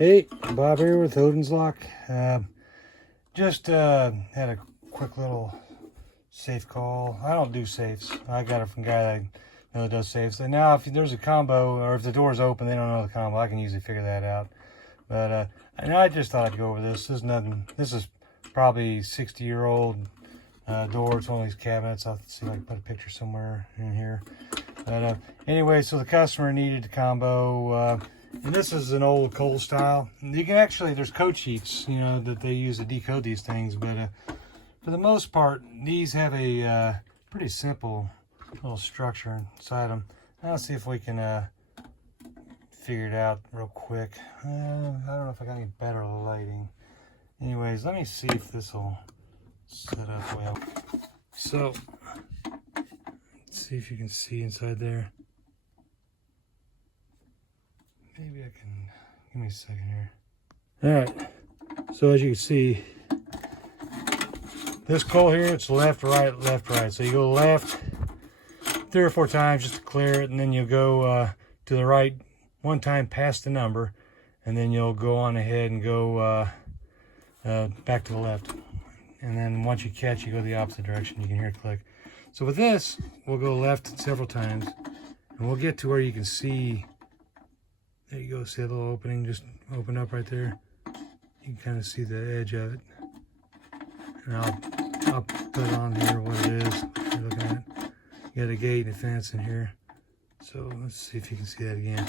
Hey, Bob here with Odin's Lock. Just had a quick little safe call. I don't do safes. I got it from a guy that I know that does safes. And now if there's a combo, or if the door's open, they don't know the combo, I can usually figure that out. But and I just thought I'd go over this. This is nothing. This is probably 60-year-old door. It's one of these cabinets. I'll see if I can put a picture somewhere in here. But anyway, so the customer needed the combo. And this is an old Kohl style. You can actually, there's code sheets, you know, that they use to decode these things. But for the most part, these have a pretty simple little structure inside them. Now let's see if we can figure it out real quick. I don't know if I got any better lighting. Anyways, let me see if this will set up well. So, let's see if you can see inside there. Maybe I can, give me a second here. All right, so as you can see, this Kohl here, it's left, right, left, right. So you go left 3 or 4 times just to clear it, and then you'll go to the right 1 time past the number, and then you'll go on ahead and go back to the left. And then once you catch, you go the opposite direction. You can hear it click. So with this, we'll go left several times, and we'll get to where you can see. There you go, see a little opening just open up right there. You can kind of see the edge of it. And I'll put on here what it is you're looking at. You got a gate and a fence in here. So let's see if you can see that again.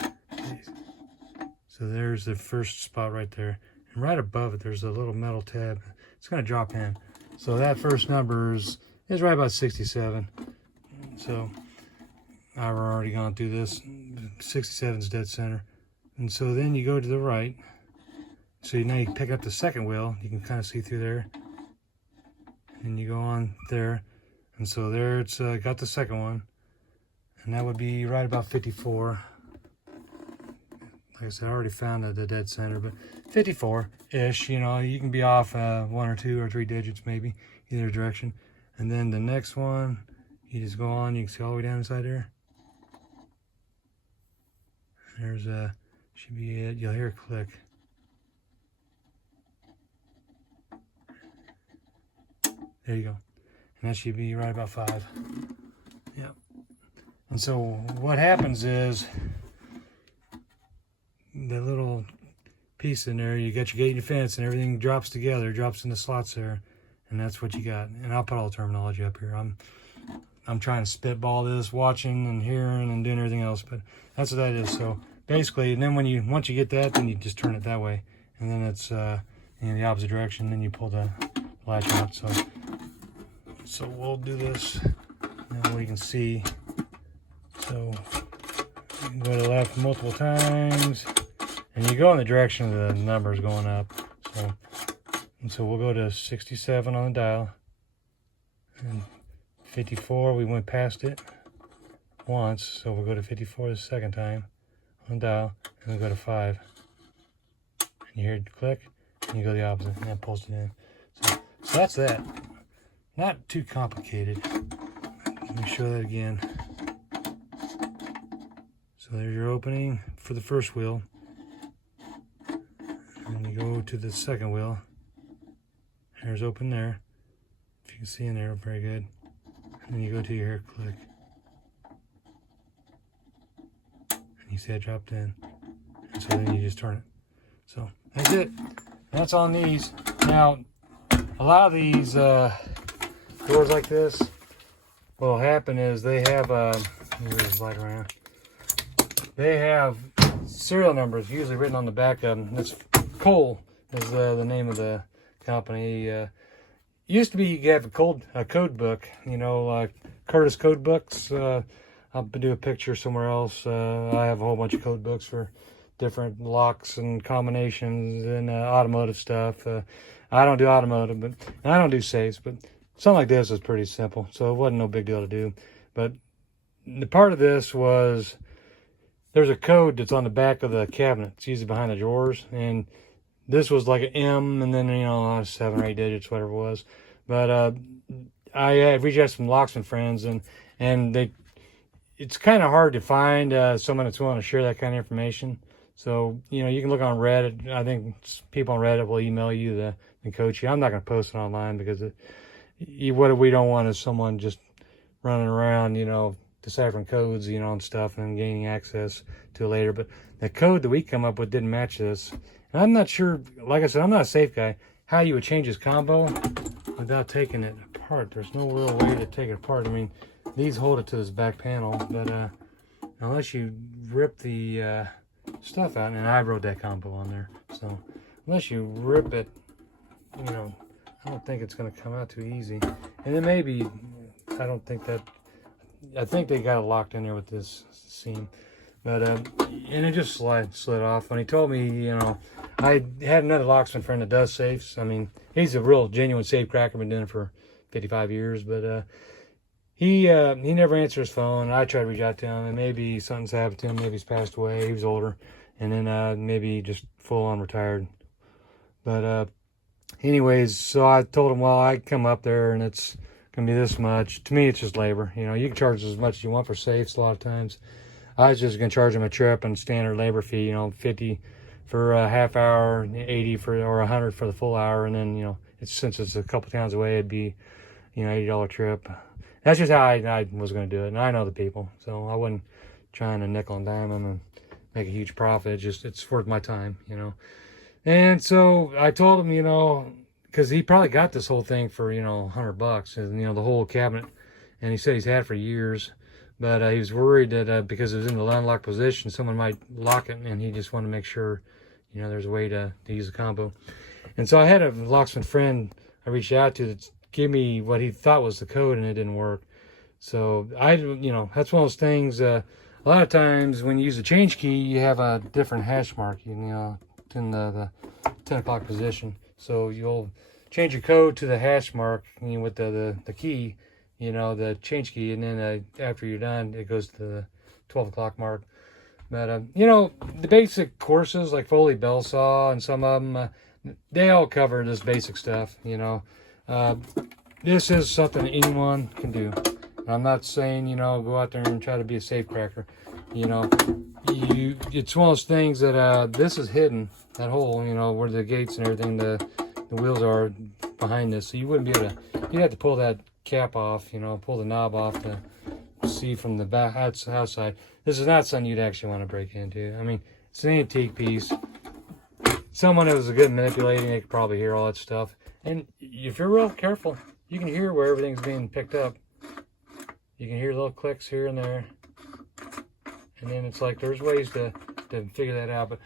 So there's the first spot right there. And right above it, there's a little metal tab. It's gonna drop in. So that first number is right about 67. So I've already gone through this. 67 is dead center. And so then you go to the right. So now you pick up the second wheel. You can kind of see through there. And you go on there. And so there it's got the second one. And that would be right about 54. Like I said, I already found the dead center, but 54-ish. You know, you can be off 1 or 2 or 3 digits maybe, either direction. And then the next one, you just go on. You can see all the way down inside there. There's should be it. You'll hear it click. There you go. And that should be right about 5. Yep. And so what happens is the little piece in there, you got your gate and your fence, and everything drops together, drops in the slots there, and that's what you got. And I'll put all the terminology up here. I'm trying to spitball this, watching and hearing and doing everything else, but that's what that is. So basically, and then once you get that, then you just turn it that way, and then it's in the opposite direction. Then you pull the latch out. So we'll do this now. We can see. So you can go to the left multiple times, and you go in the direction of the numbers going up. So we'll go to 67 on the dial, and 54. We went past it once, so we'll go to 54 the second time on the dial, and we go to 5. And you hear it click, and you go the opposite, and that pulls it in. So that's that. Not too complicated. Let me show that again. So there's your opening for the first wheel. And you go to the second wheel. There's open there. If you can see in there, very good. And then you go to your hair click. And you see it dropped in. And so then you just turn it. So that's it. That's on these. Now, a lot of these doors like this, what'll happen is they have move this light around. They have serial numbers usually written on the back of them. It's Kohl is the name of the company. Used to be you could have a code book, you know, like Curtis code books. I'll do a picture somewhere else. I have a whole bunch of code books for different locks and combinations and automotive stuff. I don't do automotive, but I don't do safes, but something like this is pretty simple, so it wasn't no big deal to do. But the part of this was there's a code that's on the back of the cabinet. It's usually behind the drawers, and this was like an M, and then, you know, 7 or 8 digits, whatever it was. But I reached out to some Locksmith friends, and it's kind of hard to find someone that's willing to share that kind of information. So, you know, you can look on Reddit. I think people on Reddit will email you the code sheet. I'm not going to post it online because what we don't want is someone just running around, you know, deciphering codes, you know, and stuff and gaining access to it later. But the code that we come up with didn't match this. And I'm not sure, like I said, I'm not a safe guy, how you would change this combo without taking it apart. There's no real way to take it apart. I mean, these hold it to this back panel, but unless you rip the stuff out, and I wrote that combo on there, so unless you rip it, you know, I don't think it's going to come out too easy. And then maybe, I don't think that, I think they got it locked in there with this seam, but and it just slid off. When he told me, you know, I had another locksmith friend that does safes. I mean, he's a real genuine safe cracker, been doing it for 55 years, but he never answered his phone. I tried to reach out to him, and maybe something's happened to him. Maybe he's passed away. He was older, and then maybe just full on retired. But anyways, so I told him, well, I come up there, and it's gonna be this much. To me, it's just labor. You know, you can charge as much as you want for safes a lot of times. I was just gonna charge him a trip and standard labor fee. You know, 50 for a half hour, 80 or 100 for the full hour, and then, you know, since it's a couple towns away, it'd be, you know, $80 trip. That's just how I was going to do it. And I know the people, so I wasn't trying to nickel and dime them and make a huge profit. It's worth my time, you know. And so I told him, you know, because he probably got this whole thing for, you know, $100, and, you know, the whole cabinet. And he said he's had it for years, but he was worried that because it was in the unlocked position, someone might lock it, and he just wanted to make sure, you know, there's a way to use the combo. And so I had a locksmith friend I reached out to that give me what he thought was the code, and it didn't work. So you know, that's one of those things. A lot of times when you use a change key, you have a different hash mark, you know, in the 10 o'clock position. So you'll change your code to the hash mark, you know, with the key, you know, the change key, and then after you're done, it goes to the 12 o'clock mark. But you know, the basic courses like Foley Bell Saw and some of them, they all cover this basic stuff, you know. This is something anyone can do. I'm not saying, you know, go out there and try to be a safe cracker. You know, it's one of those things that this is hidden, that hole, you know, where the gates and everything, the wheels are behind this. So you wouldn't be able to, you'd have to pull that cap off, you know, pull the knob off to see from the back outside. This is not something you'd actually want to break into. I mean, it's an antique piece. Someone that was a good manipulating, they could probably hear all that stuff. And if you're real careful, you can hear where everything's being picked up. You can hear little clicks here and there. And then it's like there's ways to figure that out. But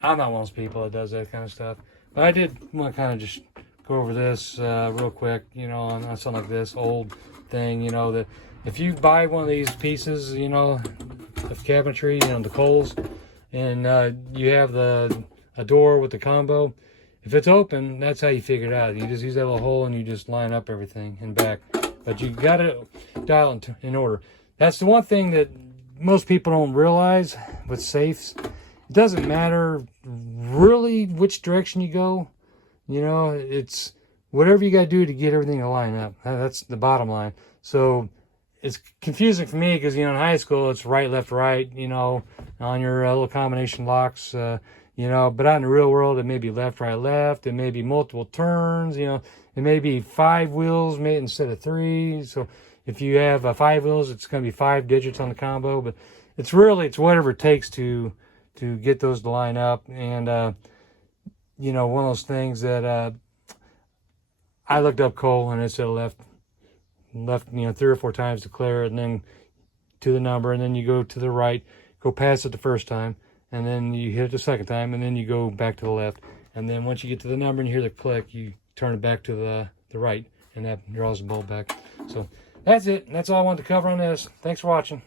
I'm not one of those people that does that kind of stuff. But I did want to kind of just go over this real quick, you know, on something like this old thing, you know, that if you buy one of these pieces, you know, of cabinetry, you know, the Coles, and you have a door with the combo, if it's open, that's how you figure it out. You just use that little hole and you just line up everything in back. But you got to dial it in order. That's the one thing that most people don't realize with safes. It doesn't matter really which direction you go. You know, it's whatever you got to do to get everything to line up. That's the bottom line. So it's confusing for me because, you know, in high school, it's right, left, right, you know, on your little combination locks, you know, but out in the real world, it may be left, right, left. It may be multiple turns, you know. It may be 5 wheels made instead of 3. So if you have 5 wheels, it's going to be 5 digits on the combo. But it's whatever it takes to get those to line up. And, you know, one of those things that I looked up Cole, and it said left, you know, 3 or 4 times to clear it, and then to the number, and then you go to the right, go past it the first time, and then you hit it the second time, and then you go back to the left. And then once you get to the number and you hear the click, you turn it back to the right, and that draws the bolt back. So that's it. That's all I wanted to cover on this. Thanks for watching.